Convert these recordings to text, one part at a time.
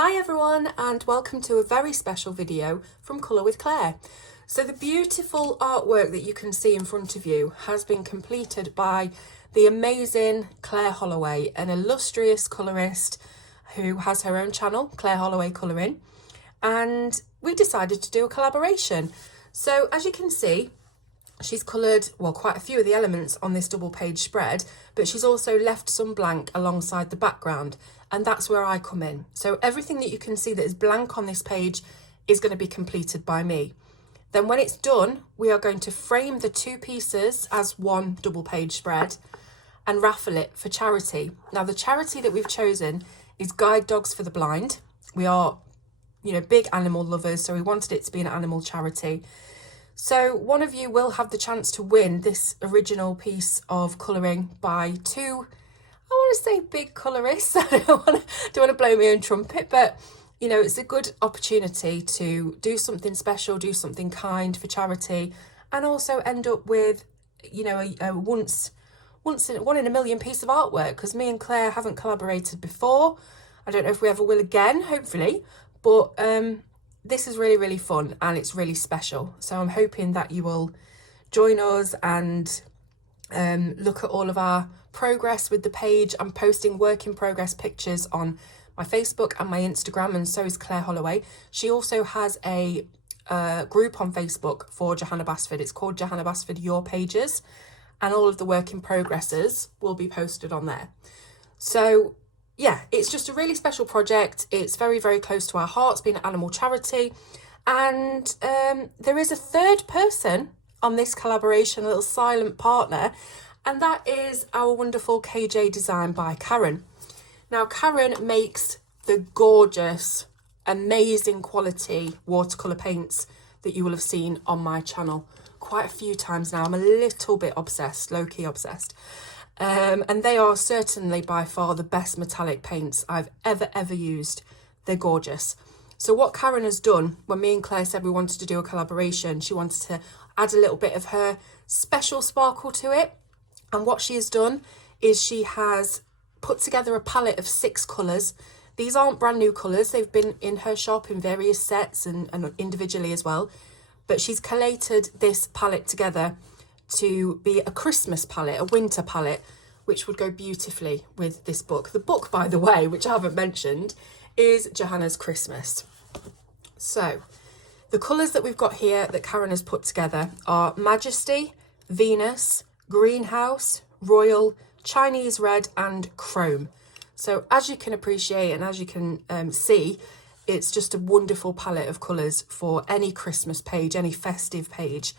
Hi everyone, and welcome to a very special video from Colour with Claire. So the beautiful artwork that you can see in front of you has been completed by the amazing Claire Holloway, an illustrious colourist who has her own channel, Claire Holloway Colouring, and we decided to do a collaboration. So as you can see, she's coloured, well, quite a few of the elements on this double page spread, but she's also left some blank alongside the background, and that's where I come in. So everything that you can see that is blank on this page is going to be completed by me. Then when it's done, we are going to frame the two pieces as one double page spread and raffle it for charity. Now, the charity that we've chosen is Guide Dogs for the Blind. We are, big animal lovers, so we wanted it to be an animal charity. So one of you will have the chance to win this original piece of colouring by two, I want to say big colourists. I don't want to blow my own trumpet, but it's a good opportunity to do something special, do something kind for charity, and also end up with, a one in a million piece of artwork, because me and Claire haven't collaborated before. I don't know if we ever will again, hopefully, but this is really, really fun and it's really special. So I'm hoping that you will join us and look at all of our progress with the page. I'm posting work in progress pictures on my Facebook and my Instagram, and so is Claire Holloway. She also has a group on Facebook for Johanna Basford. It's called Johanna Basford Your Pages, and all of the work in progresses will be posted on there. So yeah, it's just a really special project. It's very, very close to our hearts, being an animal charity. And there is a third person on this collaboration, a little silent partner, and that is our wonderful KJ design by Karen. Now, Karen makes the gorgeous, amazing quality watercolour paints that you will have seen on my channel quite a few times now. I'm a little bit obsessed, low-key obsessed. And they are certainly by far the best metallic paints I've ever used. They're gorgeous. So what Karen has done, when me and Claire said we wanted to do a collaboration, she wanted to add a little bit of her special sparkle to it. And what she has done is she has put together a palette of 6 colours. These aren't brand new colours. They've been in her shop in various sets and individually as well. But she's collated this palette together to be a Christmas palette, a winter palette, which would go beautifully with this book. The book, by the way, which I haven't mentioned, is Johanna's Christmas. So the colours that we've got here that Karen has put together are Majesty, Venus, Greenhouse, Royal, Chinese Red and Chrome. So as you can appreciate and as you can see, it's just a wonderful palette of colours for any Christmas page, any festive page.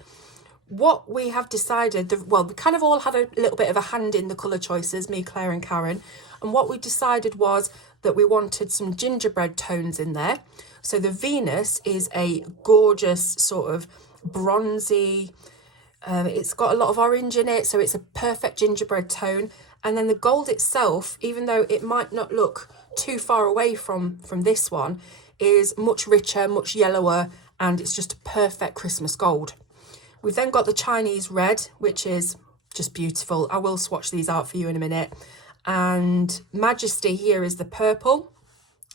What we have decided, we kind of all had a little bit of a hand in the colour choices, me, Claire and Karen. And what we decided was that we wanted some gingerbread tones in there. So the Venus is a gorgeous sort of bronzy, it's got a lot of orange in it, so it's a perfect gingerbread tone. And then the gold itself, even though it might not look too far away from this one, is much richer, much yellower, and it's just a perfect Christmas gold. We've then got the Chinese Red, which is just beautiful. I will swatch these out for you in a minute. And Majesty here is the purple.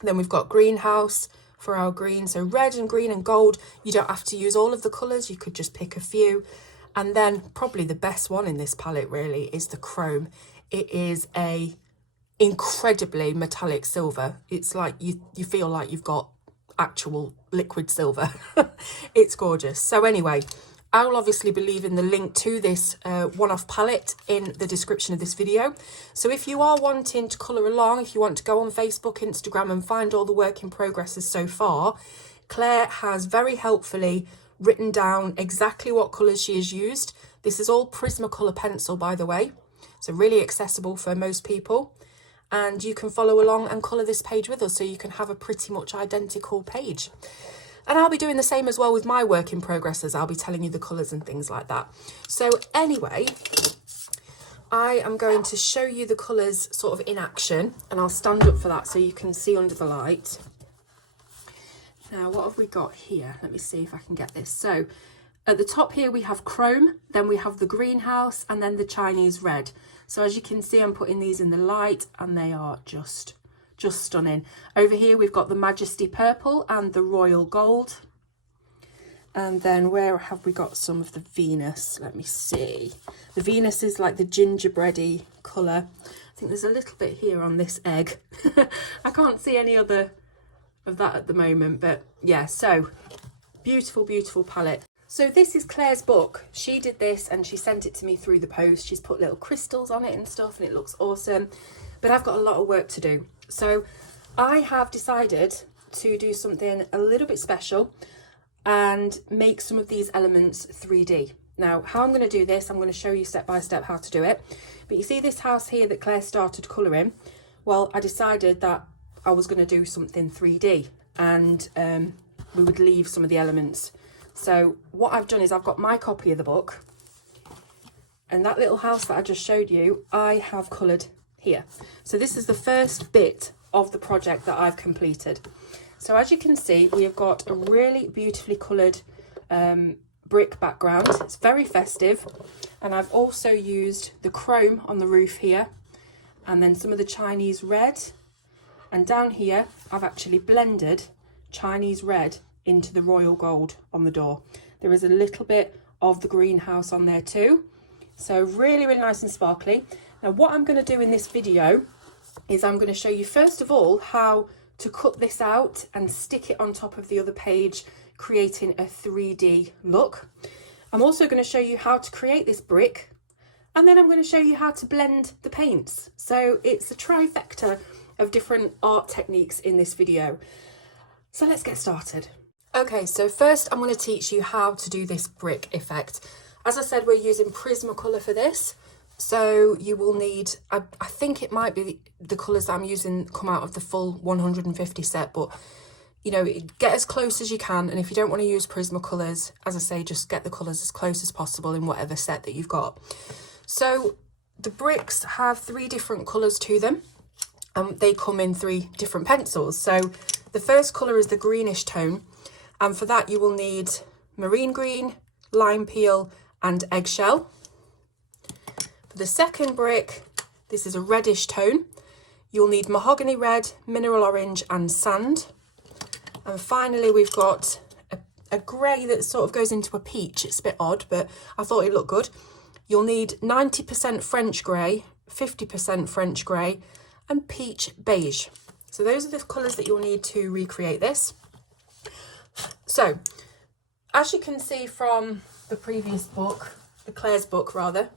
Then we've got Greenhouse for our green. So red and green and gold. You don't have to use all of the colours. You could just pick a few. And then probably the best one in this palette really is the Chrome. It is a incredibly metallic silver. It's like you feel like you've got actual liquid silver. It's gorgeous. So anyway, I will obviously be leaving the link to this one-off palette in the description of this video. So if you are wanting to colour along, if you want to go on Facebook, Instagram and find all the work in progresses so far, Claire has very helpfully written down exactly what colours she has used. This is all Prismacolor pencil, by the way, so really accessible for most people. And you can follow along and colour this page with us, so you can have a pretty much identical page. And I'll be doing the same as well with my work in progresses. I'll be telling you the colours and things like that. So anyway, I am going to show you the colours sort of in action, and I'll stand up for that so you can see under the light. Now, what have we got here? Let me see if I can get this. So at the top here, we have Chrome, then we have the Greenhouse, and then the Chinese Red. So as you can see, I'm putting these in the light and they are just just stunning. Over here we've got the Majesty Purple and the Royal Gold. And then where have we got some of the Venus? Let me see. The Venus is like the gingerbready colour. I think there's a little bit here on this egg. I can't see any other of that at the moment, but yeah, so beautiful, beautiful palette. So this is Claire's book. She did this and she sent it to me through the post. She's put little crystals on it and stuff, and it looks awesome. But I've got a lot of work to do. So I have decided to do something a little bit special and make some of these elements 3D. Now, how I'm going to do this, I'm going to show you step by step how to do it. But you see this house here that Claire started colouring? Well, I decided that I was going to do something 3D, and we would leave some of the elements. So what I've done is I've got my copy of the book, and that little house that I just showed you, I have coloured here. So this is the first bit of the project that I've completed. So as you can see, we have got a really beautifully coloured brick background. It's very festive, and I've also used the chrome on the roof here, and then some of the Chinese red, and down here I've actually blended Chinese red into the royal gold on the door. There is a little bit of the greenhouse on there too, so really, really nice and sparkly. Now what I'm going to do in this video is I'm going to show you first of all how to cut this out and stick it on top of the other page, creating a 3D look. I'm also going to show you how to create this brick, and then I'm going to show you how to blend the paints. So it's a trifecta of different art techniques in this video. So let's get started. Okay, so first I'm going to teach you how to do this brick effect. As I said, we're using Prismacolor for this. So you will need, I think it might be the colours that I'm using come out of the full 150 set, but you know, get as close as you can. And if you don't want to use Prismacolors, as I say, just get the colours as close as possible in whatever set that you've got. So the bricks have 3 different colours to them. They come in 3 different pencils. So the first colour is the greenish tone, and for that you will need marine green, Limepeel and Eggshell. For the second brick, this is a reddish tone. You'll need mahogany red, mineral orange and sand. And finally we've got a grey that sort of goes into a peach. It's a bit odd, but I thought it looked good. You'll need 90% French grey, 50% French grey and peach beige. So those are the colours that you'll need to recreate this. So as you can see from the previous book, the Claire's book rather,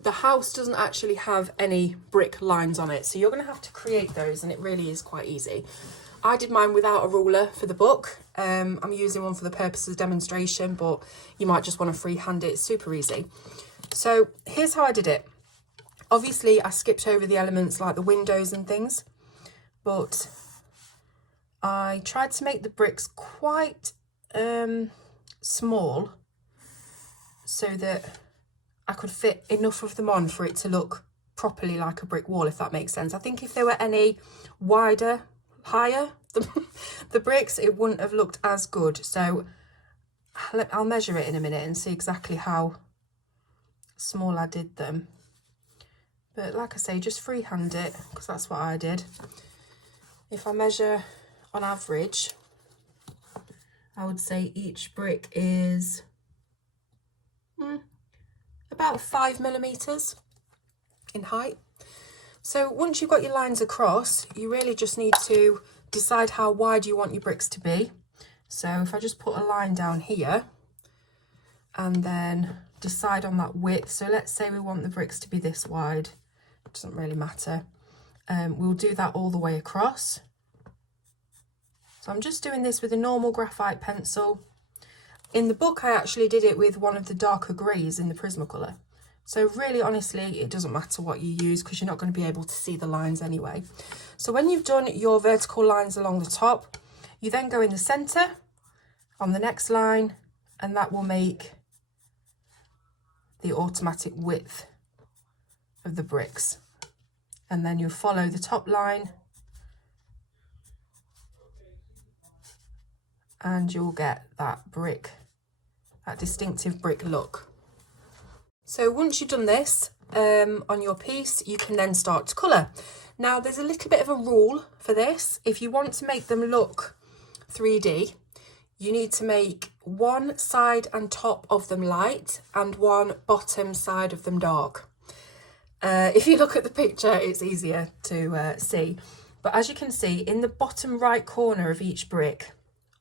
the house doesn't actually have any brick lines on it, so you're going to have to create those, and it really is quite easy. I did mine without a ruler for the book. I'm using one for the purpose of demonstration, but you might just want to freehand it. It's super easy. So here's how I did it. Obviously I skipped over the elements like the windows and things, but I tried to make the bricks quite small so that I could fit enough of them on for it to look properly like a brick wall, if that makes sense. I think if there were any wider, higher, the bricks, it wouldn't have looked as good. So I'll measure it in a minute and see exactly how small I did them. But like I say, just freehand it, because that's what I did. If I measure on average, I would say each brick is about 5mm in height. So once you've got your lines across, you really just need to decide how wide you want your bricks to be. So if I just put a line down here and then decide on that width, so let's say we want the bricks to be this wide, it doesn't really matter. We'll do that all the way across. So I'm just doing this with a normal graphite pencil. In the book I actually did it with one of the darker greys in the Prismacolor. So really honestly it doesn't matter what you use, because you're not going to be able to see the lines anyway. So when you've done your vertical lines along the top, you then go in the centre on the next line, and that will make the automatic width of the bricks. And then you'll follow the top line and you'll get that brick, that distinctive brick look. So once you've done this on your piece, you can then start to colour. Now there's a little bit of a rule for this. If you want to make them look 3D, you need to make one side and top of them light and one bottom side of them dark. If you look at the picture, it's easier to see. But as you can see, in the bottom right corner of each brick,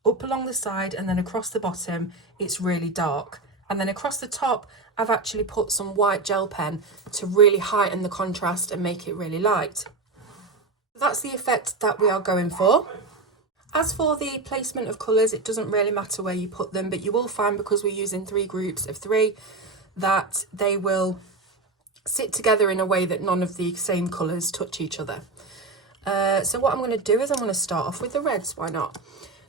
up along the side and then across the bottom, it's really dark. And then across the top, I've actually put some white gel pen to really heighten the contrast and make it really light. That's the effect that we are going for. As for the placement of colours, it doesn't really matter where you put them, but you will find, because we're using 3 groups of 3, that they will sit together in a way that none of the same colours touch each other. So what I'm going to do is I'm going to start off with the reds, why not?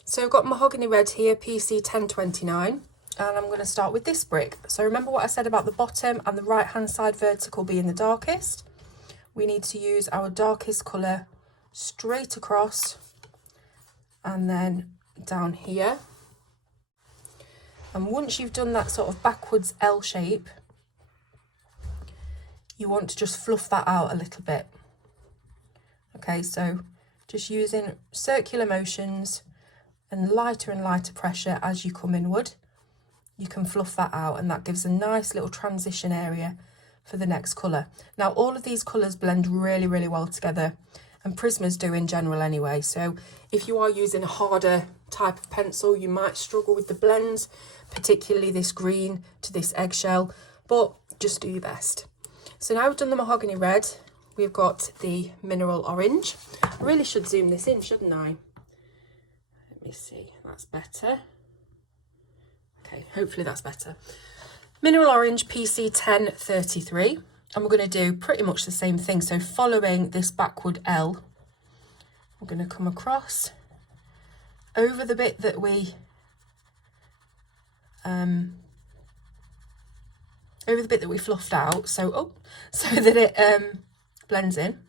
So I've got Mahogany Red here, PC 1029, and I'm going to start with this brick. So remember what I said about the bottom and the right hand side vertical being the darkest? We need to use our darkest colour straight across and then down here. And once you've done that sort of backwards L shape, you want to just fluff that out a little bit. Okay, so just using circular motions and lighter pressure as you come inward, you can fluff that out, and that gives a nice little transition area for the next colour. Now all of these colours blend really, really well together, and Prismas do in general anyway, so if you are using a harder type of pencil, you might struggle with the blends, particularly this green to this eggshell, but just do your best. So now we've done the Mahogany Red, we've got the Mineral Orange. I really should zoom this in, shouldn't I? Let me see, that's better. Okay, hopefully that's better. Mineral Orange, PC 1033. And we're going to do pretty much the same thing. So following this backward L, we're going to come across over the bit that we fluffed out, so that it blends in.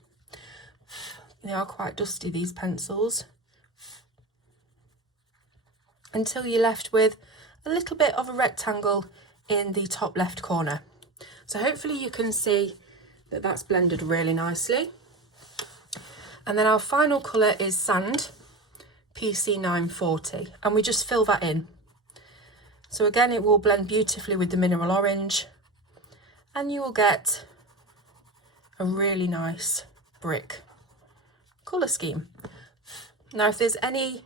They are quite dusty, these pencils, until you're left with a little bit of a rectangle in the top left corner. So hopefully you can see that that's blended really nicely. And then our final colour is Sand, PC 940, and we just fill that in. So again, it will blend beautifully with the Mineral Orange, and you will get a really nice brick colour scheme. Now if there's any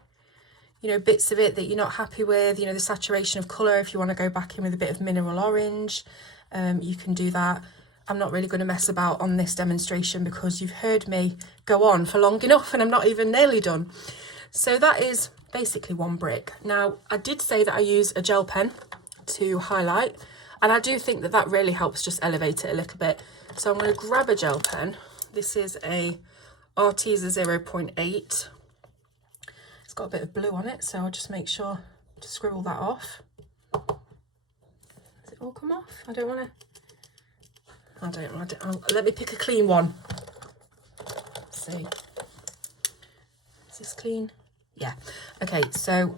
bits of it that you're not happy with, the saturation of colour, if you want to go back in with a bit of Mineral Orange, you can do that. I'm not really going to mess about on this demonstration because you've heard me go on for long enough and I'm not even nearly done. So that is basically one brick. Now, I did say that I use a gel pen to highlight, and I do think that that really helps just elevate it a little bit. So I'm going to grab a gel pen. This is a Arteza 0.8. It's got a bit of blue on it, so I'll just make sure to scribble that off. Does it all come off? I don't want to. Let me pick a clean one. Let's see. Is this clean? Yeah. Okay, so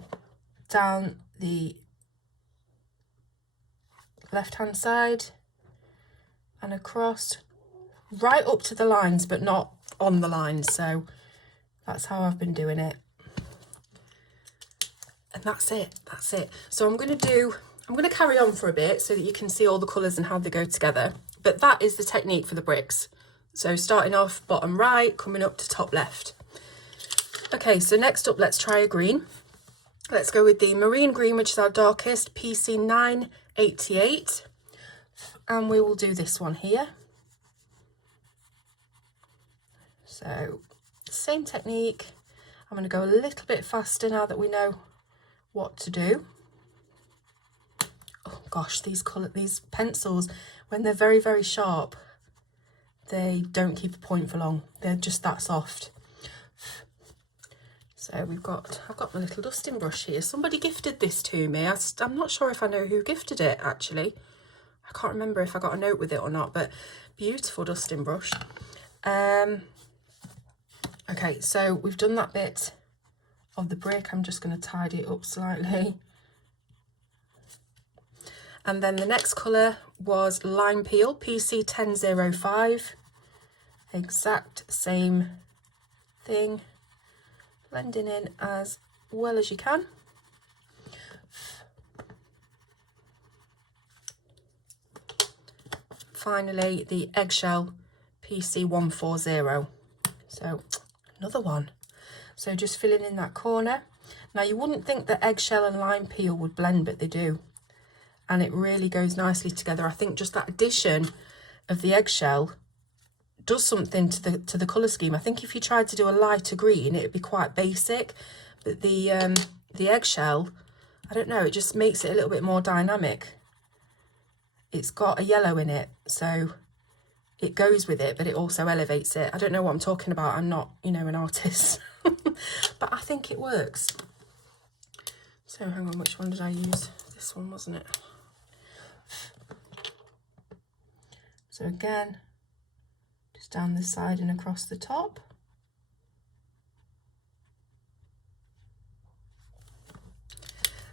down the left-hand side and across, right up to the lines, but not on the lines. So that's how I've been doing it. And that's it. So I'm going to carry on for a bit so that you can see all the colours and how they go together. But that is the technique for the bricks. So starting off bottom right, coming up to top left. Okay, so next up, let's try a green. Let's go with the Marine Green, which is our darkest, PC 988. And we will do this one here. So, same technique. I'm going to go a little bit faster now that we know what to do. Oh gosh, these pencils, when they're very, very sharp, they don't keep a point for long. They're just that soft. So I've got my little dusting brush here. Somebody gifted this to me. I'm not sure if I know who gifted it, actually. I can't remember if I got a note with it or not, but beautiful dusting brush. Okay, so we've done that bit of the brick. I'm just going to tidy it up slightly. And then the next colour was Limepeel, PC 1005. exact same thing, blending in as well as you can. Finally, the Eggshell PC140. So another one. So just filling in that corner. Now you wouldn't think that Eggshell and Limepeel would blend, but they do. And it really goes nicely together. I think just that addition of the Eggshell does something to the colour scheme. I think if you tried to do a lighter green, it'd be quite basic. But the Eggshell, I don't know, it just makes it a little bit more dynamic. It's got a yellow in it, so it goes with it, but it also elevates it. I don't know what I'm talking about. I'm not, you know, an artist. But I think it works. So hang on, which one did I use? This one, wasn't it? So again, just down this side and across the top.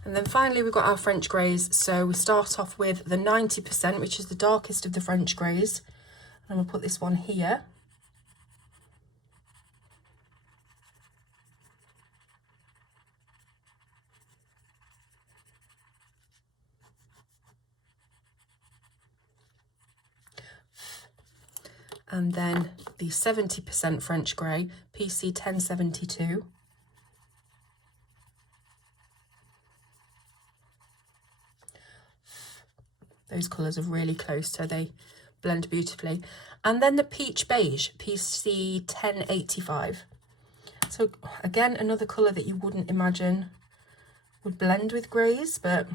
And then finally we've got our French greys. So we start off with the 90%, which is the darkest of the French greys. And I'm going to put this one here. And then the 70% French grey, PC1072. Those colours are really close, so they blend beautifully. And then the peach beige, PC1085. So again, another colour that you wouldn't imagine would blend with greys, but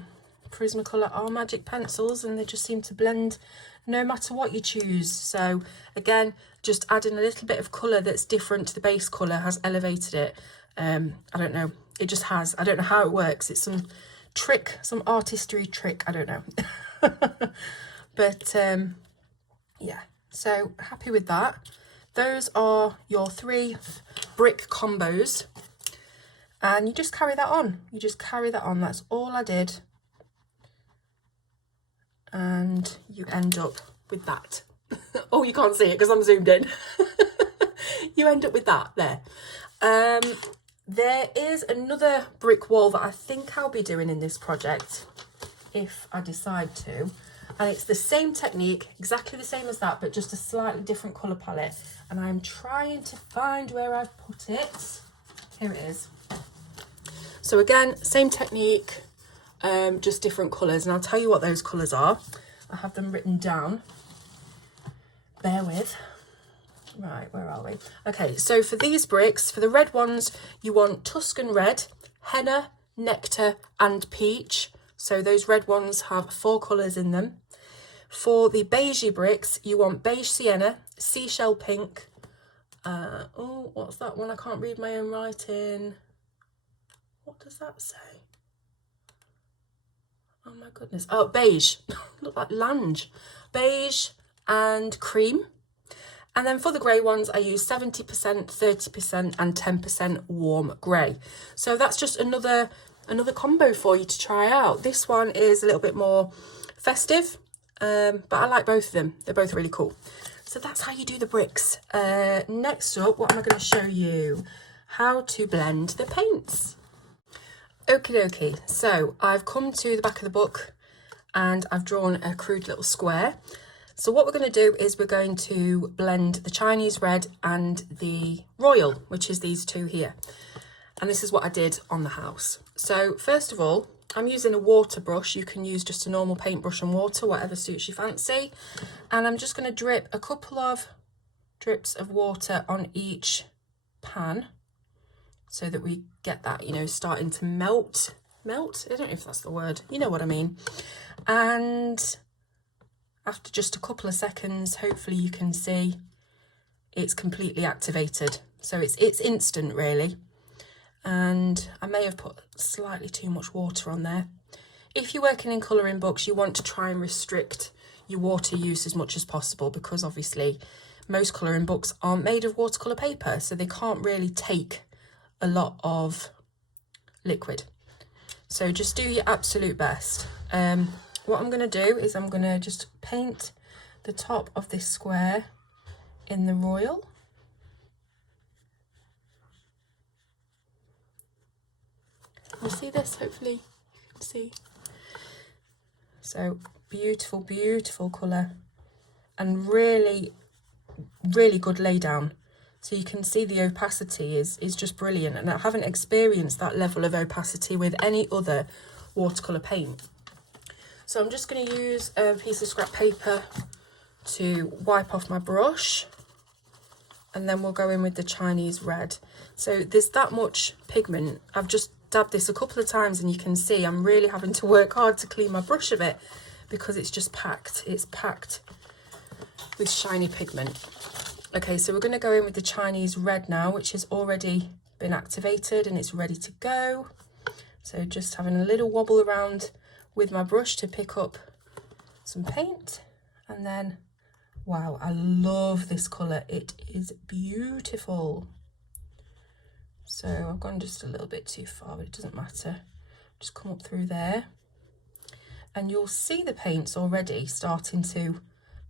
Prismacolor are magic pencils and they just seem to blend no matter what you choose. So again, just adding a little bit of colour that's different to the base colour has elevated it. I don't know, it just has. I don't know how it works. It's some trick, some artistry trick, I don't know. But yeah, so happy with that. Those are your 3 brick combos, and you just carry that on. You just carry that on. That's all I did. And you end up with that. Oh, you can't see it because I'm zoomed in. You end up with that there. There is another brick wall that I think I'll be doing in this project if I decide to, and it's the same technique, exactly the same as that, but just a slightly different colour palette, and I'm trying to find where I've put it. Here it is. So again, same technique, just different colours, and I'll tell you what those colours are. I have them written down, bear with. Right, where are we? Okay, so for these bricks, for the red ones, you want Tuscan Red, Henna, Nectar and Peach. So those red ones have 4 colours in them. For the beigey bricks, you want Beige Sienna, Seashell Pink. Oh, what's that one? I can't read my own writing. What does that say? Oh my goodness. Oh, Beige. Look like Lange. Beige and Cream. And then for the grey ones, I use 70%, 30% and 10% warm grey. So that's just another combo for you to try out. This one is a little bit more festive, but I like both of them. They're both really cool. So that's how you do the bricks. Next up, what am I going to show you? How to blend the paints. Okie dokie. So I've come to the back of the book and I've drawn a crude little square. So what we're going to do is we're going to blend the Chinese red and the royal, which is these two here. And this is what I did on the house. So first of all, I'm using a water brush. You can use just a normal paintbrush and water, whatever suits your fancy. And I'm just going to drip a couple of drips of water on each pan so that we get that, you know, starting to melt. Melt? I don't know if that's the word. You know what I mean. And after just a couple of seconds, hopefully you can see it's completely activated. So it's instant really. And I may have put slightly too much water on there. If you're working in colouring books, you want to try and restrict your water use as much as possible, because obviously most colouring books aren't made of watercolour paper, so they can't really take a lot of liquid. So just do your absolute best. What I'm going to do is I'm going to just paint the top of this square in the royal. You see this? Hopefully you can see. So beautiful, beautiful colour, and really, really good lay down. So you can see the opacity is just brilliant, and I haven't experienced that level of opacity with any other watercolour paint. So I'm just going to use a piece of scrap paper to wipe off my brush, and then we'll go in with the Chinese red. So there's that much pigment. I've just dabbed this a couple of times, and you can see I'm really having to work hard to clean my brush of it because it's just packed. It's packed with shiny pigment. Okay, so we're going to go in with the Chinese red now, which has already been activated and it's ready to go. So just having a little wobble around with my brush to pick up some paint, and then, wow, I love this colour. It is beautiful. So I've gone just a little bit too far, but it doesn't matter. Just come up through there, and you'll see the paints already starting to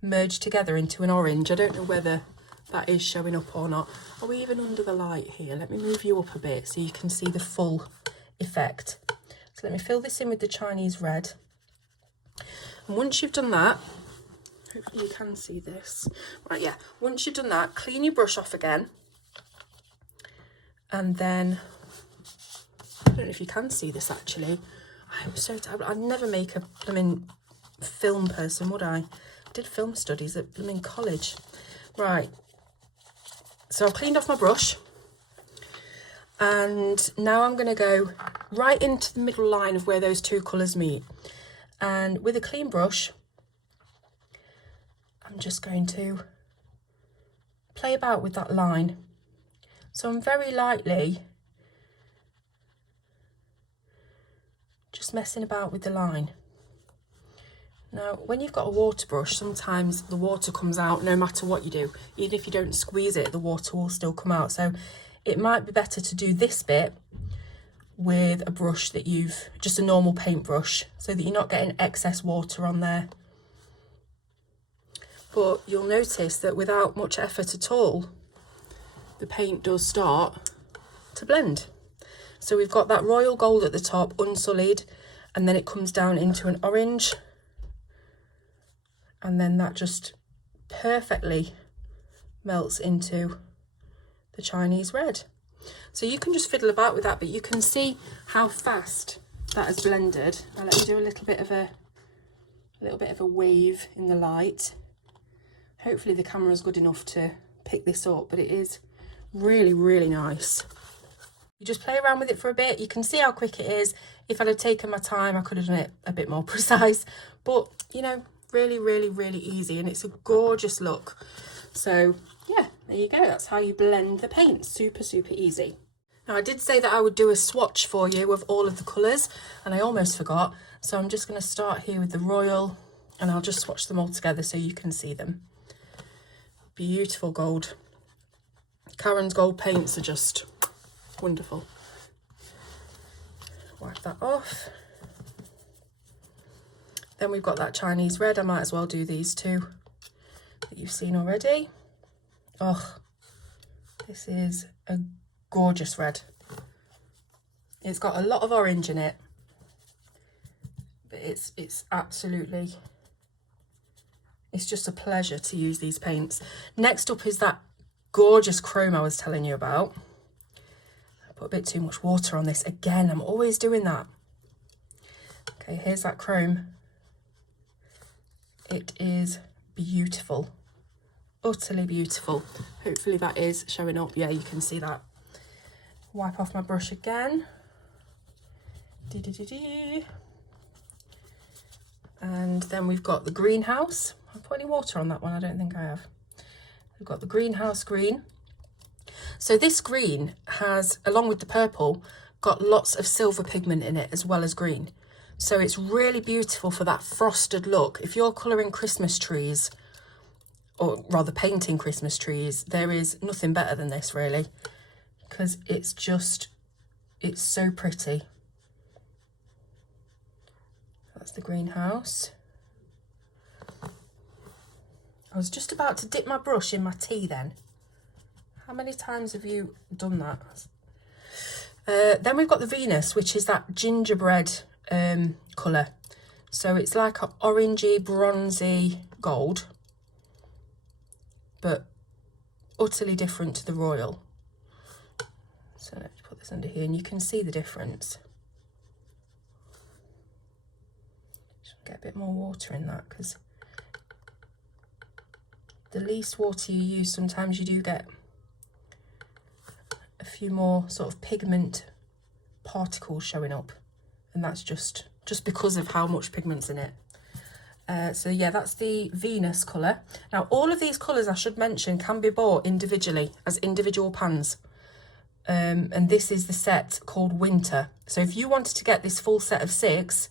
merge together into an orange. I don't know whether that is showing up or not. Are we even under the light here? Let me move you up a bit so you can see the full effect. So let me fill this in with the Chinese red. And once you've done that, hopefully you can see this. Right, yeah. Once you've done that, clean your brush off again. And then, I don't know if you can see this actually. I'm so tired. I'd never make a blooming film person, would I? I did film studies at blooming college. Right. So I've cleaned off my brush, and now I'm going to go right into the middle line of where those two colours meet. And with a clean brush, I'm just going to play about with that line. So I'm very lightly just messing about with the line. Now, when you've got a water brush, sometimes the water comes out no matter what you do. Even if you don't squeeze it, the water will still come out. So it might be better to do this bit with a brush that you've, just a normal paintbrush, so that you're not getting excess water on there. But you'll notice that without much effort at all, the paint does start to blend. So we've got that royal gold at the top, unsullied, and then it comes down into an orange. And then that just perfectly melts into the Chinese red. So you can just fiddle about with that, but you can see how fast that has blended. Now let me do a little bit of a wave in the light. Hopefully the camera's good enough to pick this up, but it is really, really nice. You just play around with it for a bit. You can see how quick it is. If I'd have taken my time, I could have done it a bit more precise, but you know, really, really, really easy, and it's a gorgeous look. So yeah, there you go. That's how you blend the paint. Super, super easy. Now, I did say that I would do a swatch for you of all of the colours, and I almost forgot. So I'm just going to start here with the royal, and I'll just swatch them all together so you can see them. Beautiful gold. Karen's gold paints are just wonderful. Wipe that off. Then we've got that Chinese red. I might as well do these two that you've seen already. Oh, this is a gorgeous red. It's got a lot of orange in it, but it's absolutely, it's just a pleasure to use these paints. Next up is that gorgeous chrome I was telling you about. I put a bit too much water on this again. I'm always doing that. Okay, here's that chrome. It is beautiful, utterly beautiful. Hopefully that is showing up. Yeah, you can see that. Wipe off my brush again. And then we've got the greenhouse. Have I put any water on that one? I don't think I have. We've got the greenhouse green. So this green has, along with the purple, got lots of silver pigment in it as well as green. So it's really beautiful for that frosted look. If you're colouring Christmas trees, or rather painting Christmas trees, there is nothing better than this really, because it's just, it's so pretty. That's the greenhouse. I was just about to dip my brush in my tea then. How many times have you done that? Then we've got the Venus, which is that gingerbread colour. So it's like an orangey, bronzy gold, but utterly different to the Royal. So let's put this under here and you can see the difference. Just get a bit more water in that, because the least water you use, sometimes you do get a few more sort of pigment particles showing up, and that's just because of how much pigment's in it. So yeah, that's the Venus colour. Now all of these colours, I should mention, can be bought individually as individual pans, and this is the set called Winter. So if you wanted to get this full set of 6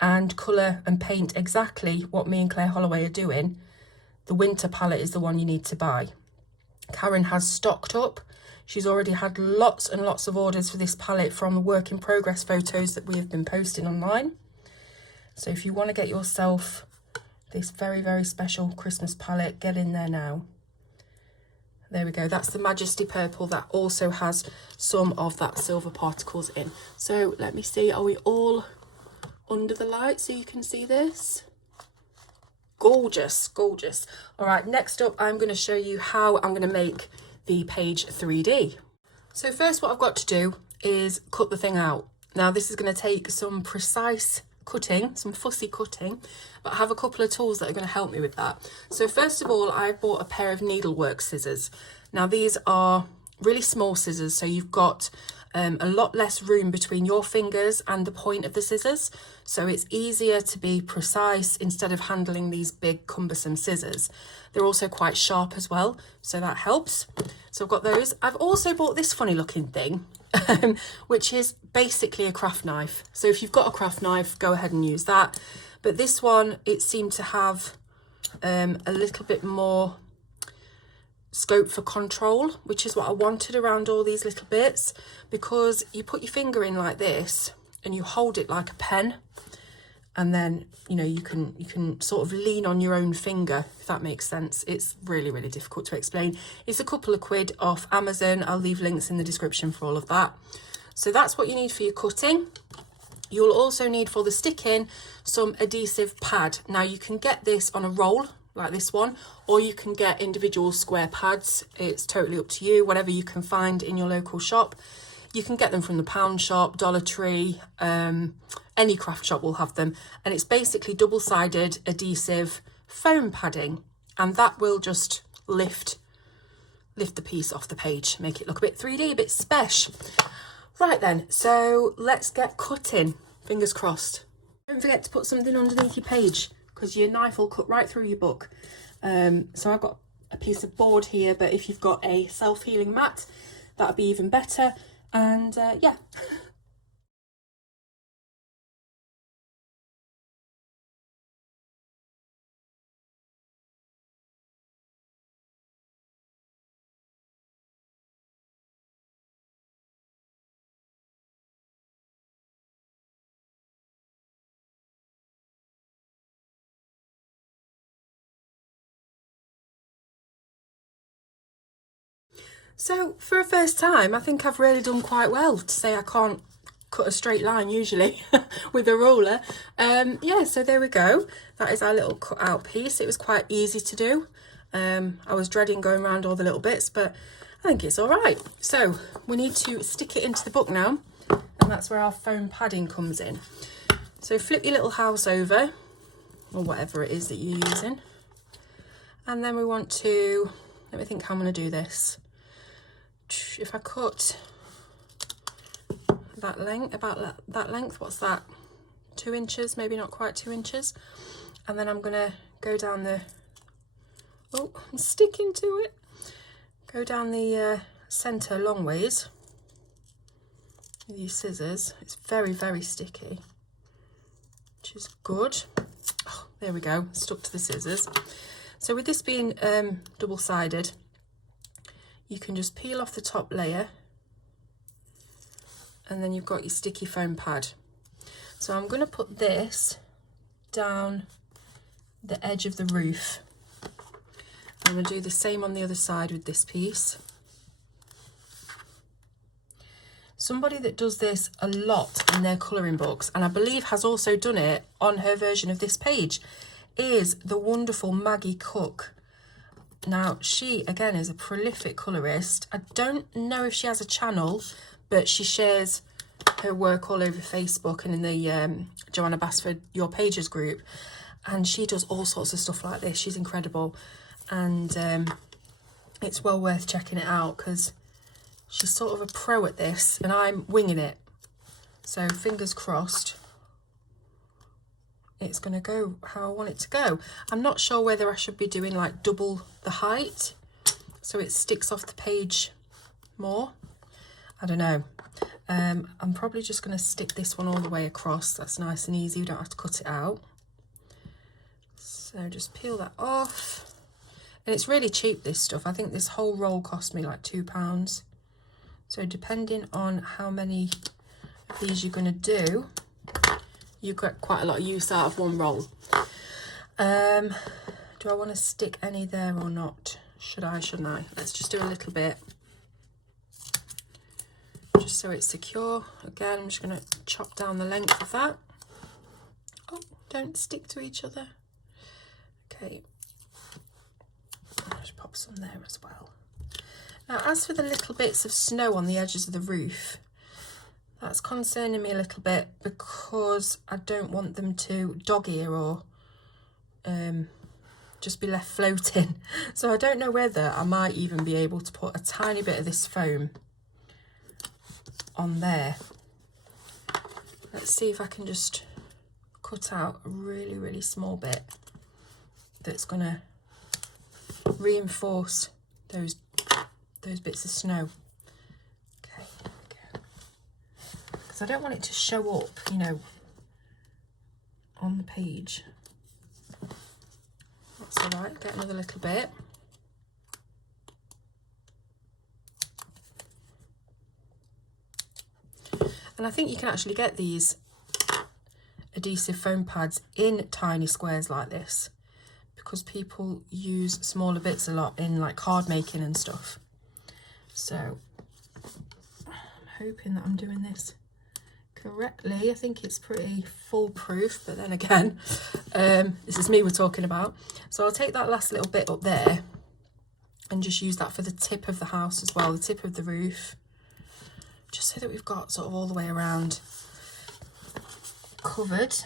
and colour and paint exactly what me and Claire Holloway are doing, the Winter palette is the one you need to buy. Karen has stocked up. She's already had lots and lots of orders for this palette from the work in progress photos that we have been posting online. So if you want to get yourself this very, very special Christmas palette, get in there now. There we go. That's the Majesty Purple that also has some of that silver particles in. So let me see. Are we all under the light so you can see this? Gorgeous, gorgeous. All right, next up, I'm going to show you how I'm going to make the page 3D. So first what I've got to do is cut the thing out. Now this is going to take some precise cutting, some fussy cutting, but I have a couple of tools that are going to help me with that. So first of all, I bought a pair of needlework scissors. Now these are really small scissors, so you've got a lot less room between your fingers and the point of the scissors, so it's easier to be precise instead of handling these big cumbersome scissors. They're also quite sharp as well, so that helps. So I've got those. I've also bought this funny looking thing, which is basically a craft knife. So if you've got a craft knife, go ahead and use that. But this one, it seemed to have a little bit more scope for control, which is what I wanted around all these little bits, because you put your finger in like this and you hold it like a pen, and then you know you can sort of lean on your own finger, if that makes sense. It's really, really difficult to explain. It's a couple of quid off Amazon. I'll leave links in the description for all of that. So that's what you need for your cutting. You'll also need for the sticking some adhesive pad. Now you can get this on a roll like this one, or you can get individual square pads. It's totally up to you, whatever you can find in your local shop. You can get them from the pound shop, Dollar Tree, any craft shop will have them. And it's basically double-sided adhesive foam padding, and that will just lift the piece off the page, make it look a bit 3D, a bit spesh. Right then, so let's get cutting, fingers crossed. Don't forget to put something underneath your page, because your knife will cut right through your book. So I've got a piece of board here, but if you've got a self-healing mat, that'd be even better. And yeah. So for a first time, I think I've really done quite well to say I can't cut a straight line usually with a ruler. Yeah, so there we go. That is our little cut out piece. It was quite easy to do. I was dreading going around all the little bits, but I think it's all right. So we need to stick it into the book now, and that's where our foam padding comes in. So flip your little house over, or whatever it is that you're using. And then we want to, let me think how I'm going to do this. If I cut that length, about that length, what's that, 2 inches, maybe not quite 2 inches, and then I'm gonna go down the, oh, I'm sticking to it, go down the centre long ways with these scissors. It's very, very sticky, which is good. Oh, there we go, stuck to the scissors. So with this being double-sided, you can just peel off the top layer, and then you've got your sticky foam pad. So I'm going to put this down the edge of the roof, I'm going to do the same on the other side with this piece. Somebody that does this a lot in their colouring books, and I believe has also done it on her version of this page, is the wonderful Maggie Cook. Now, she, again, is a prolific colourist. I don't know if she has a channel, but she shares her work all over Facebook and in the Joanna Basford Your Pages group. And she does all sorts of stuff like this. She's incredible. And it's well worth checking it out because she's sort of a pro at this and I'm winging it. So fingers crossed it's going to go how I want it to go. I'm not sure whether I should be doing like double the height so it sticks off the page more. I don't know. I'm probably just going to stick this one all the way across. That's nice and easy. You don't have to cut it out. So just peel that off. And it's really cheap, this stuff. I think this whole roll cost me like £2. So depending on how many of these you're going to do, you get quite a lot of use out of one roll. Do I want to stick any there or not? Should I, shouldn't I? Let's just do a little bit. Just so it's secure. Again, I'm just going to chop down the length of that. Oh, don't stick to each other. Okay. I'll just pop some there as well. Now, as for the little bits of snow on the edges of the roof, that's concerning me a little bit because I don't want them to dog ear or just be left floating. So I don't know whether I might even be able to put a tiny bit of this foam on there. Let's see if I can just cut out a really, really small bit that's going to reinforce those bits of snow. Okay, because I don't want it to show up, you know, on the page. That's all right. Get another little bit. And I think you can actually get these adhesive foam pads in tiny squares like this because people use smaller bits a lot in like card making and stuff. So I'm hoping that I'm doing this correctly. I think it's pretty foolproof, but then again, this is me we're talking about. So I'll take that last little bit up there and just use that for the tip of the house as well, the tip of the roof, just so that we've got sort of all the way around covered.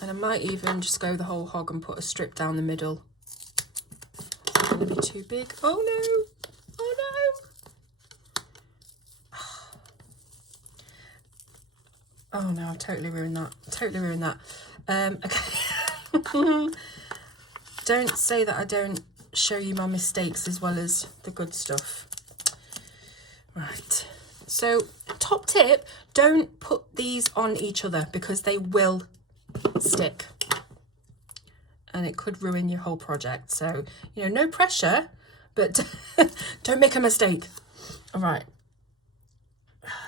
And I might even just go the whole hog and put a strip down the middle. It's going to be too big. Oh no! Oh no! Oh no, I've totally ruined that. Totally ruined that. Okay. Don't say that I don't show you my mistakes as well as the good stuff. Right. So, top tip, don't put these on each other because they will stick. And it could ruin your whole project. So, you know, no pressure, but don't make a mistake. All right.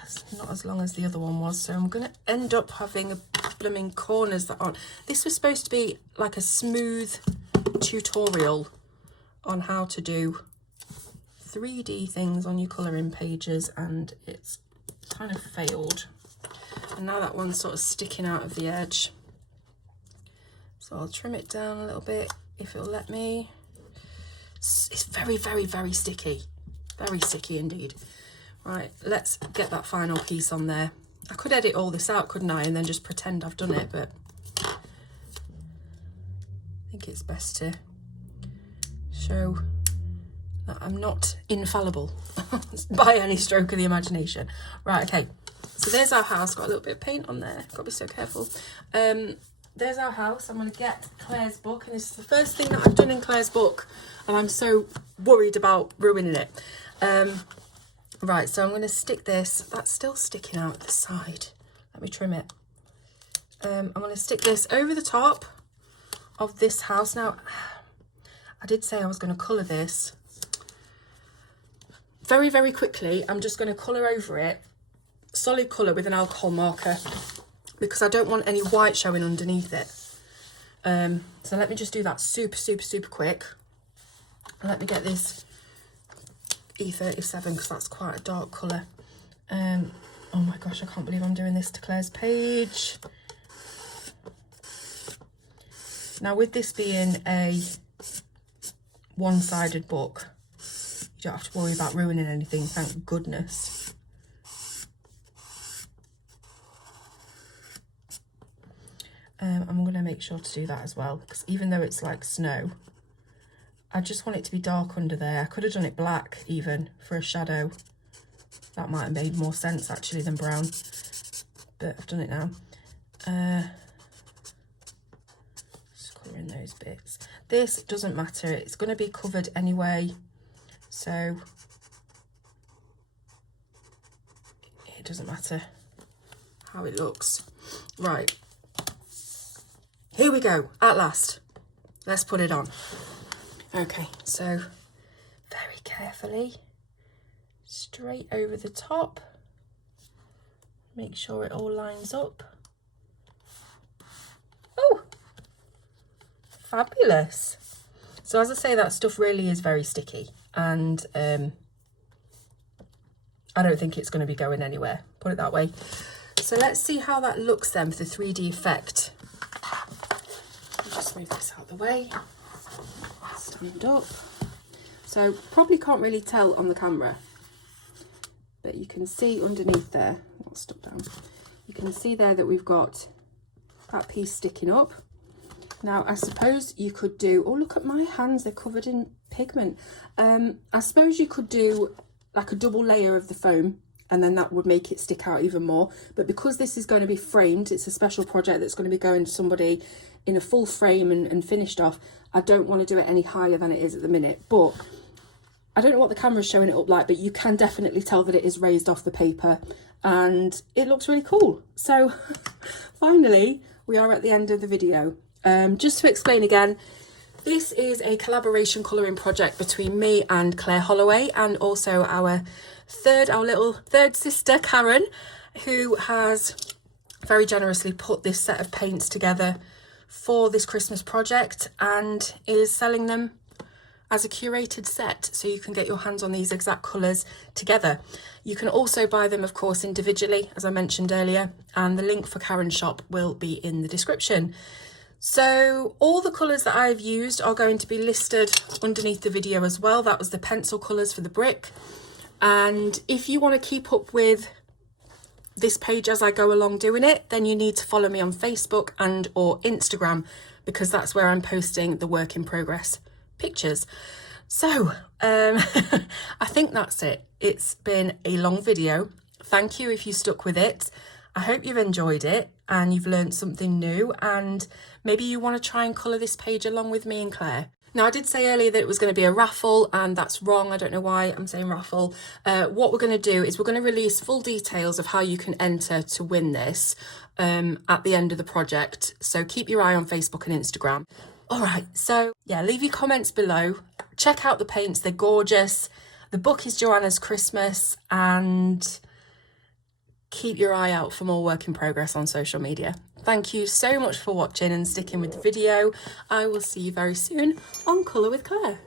It's not as long as the other one was, so I'm going to end up having a blooming corners that aren't. This was supposed to be like a smooth tutorial on how to do 3D things on your colouring pages, and it's kind of failed. And now that one's sort of sticking out of the edge. So I'll trim it down a little bit if it'll let me. It's very, very, very sticky. Very sticky indeed. Right, let's get that final piece on there. I could edit all this out, couldn't I, and then just pretend I've done it, but I think it's best to show that I'm not infallible by any stroke of the imagination. Right, okay, so there's our house. Got a little bit of paint on there, gotta be so careful. There's our house. I'm going to get Claire's book, and this is the first thing that I've done in Claire's book, and I'm so worried about ruining it. Right, so I'm going to stick this. That's still sticking out the side. Let me trim it. I'm going to stick this over the top of this house. Now, I did say I was going to colour this. Very, very quickly, I'm just going to colour over it. Solid colour with an alcohol marker, because I don't want any white showing underneath it. So let me just do that super quick. Let me get this E37 because that's quite a dark colour. Oh my gosh, I can't believe I'm doing this to Claire's page. Now, with this being a one-sided book, you don't have to worry about ruining anything, thank goodness. I'm going to make sure to do that as well, because even though it's like snow, I just want it to be dark under there. I could have done it black even for a shadow. That might have made more sense actually than brown, but I've done it now. Just colouring those bits. This doesn't matter, it's going to be covered anyway, so it doesn't matter how it looks. Right, here we go, at last. Let's put it on. Okay, so very carefully, straight over the top, make sure it all lines up. Oh, fabulous. So as I say, that stuff really is very sticky, and I don't think it's going to be going anywhere, put it that way. So let's see how that looks then for the 3D effect. I'll just move this out of the way. Stand up. So probably can't really tell on the camera, but you can see underneath there, not stuck down, you can see there that we've got that piece sticking up. Now I suppose you could do, oh look at my hands, they're covered in pigment. I suppose you could do like a double layer of the foam, and then that would make it stick out even more. But because this is going to be framed, it's a special project that's going to be going to somebody in a full frame and finished off, I don't want to do it any higher than it is at the minute. But I don't know what the camera's showing it up like, but you can definitely tell that it is raised off the paper and it looks really cool. So finally, we are at the end of the video. Just to explain again, this is a collaboration colouring project between me and Claire Holloway, and also our little third sister, Karen, who has very generously put this set of paints together for this Christmas project and is selling them as a curated set, so you can get your hands on these exact colours together. You can also buy them, of course, individually, as I mentioned earlier, and the link for Karen's shop will be in the description. So all the colours that I've used are going to be listed underneath the video as well. That was the pencil colours for the brick. And if you want to keep up with this page as I go along doing it, then you need to follow me on Facebook and or Instagram, because that's where I'm posting the work in progress pictures. So I think that's it. It's been a long video. Thank you if you stuck with it. I hope you've enjoyed it and you've learned something new, and maybe you want to try and colour this page along with me and Claire. Now, I did say earlier that it was going to be a raffle, and that's wrong. I don't know why I'm saying raffle. What we're going to do is we're going to release full details of how you can enter to win this at the end of the project. So keep your eye on Facebook and Instagram. All right, so yeah, leave your comments below. Check out the paints, they're gorgeous. The book is Joanna's Christmas, and keep your eye out for more work in progress on social media. Thank you so much for watching and sticking with the video. I will see you very soon on Colour with Claire.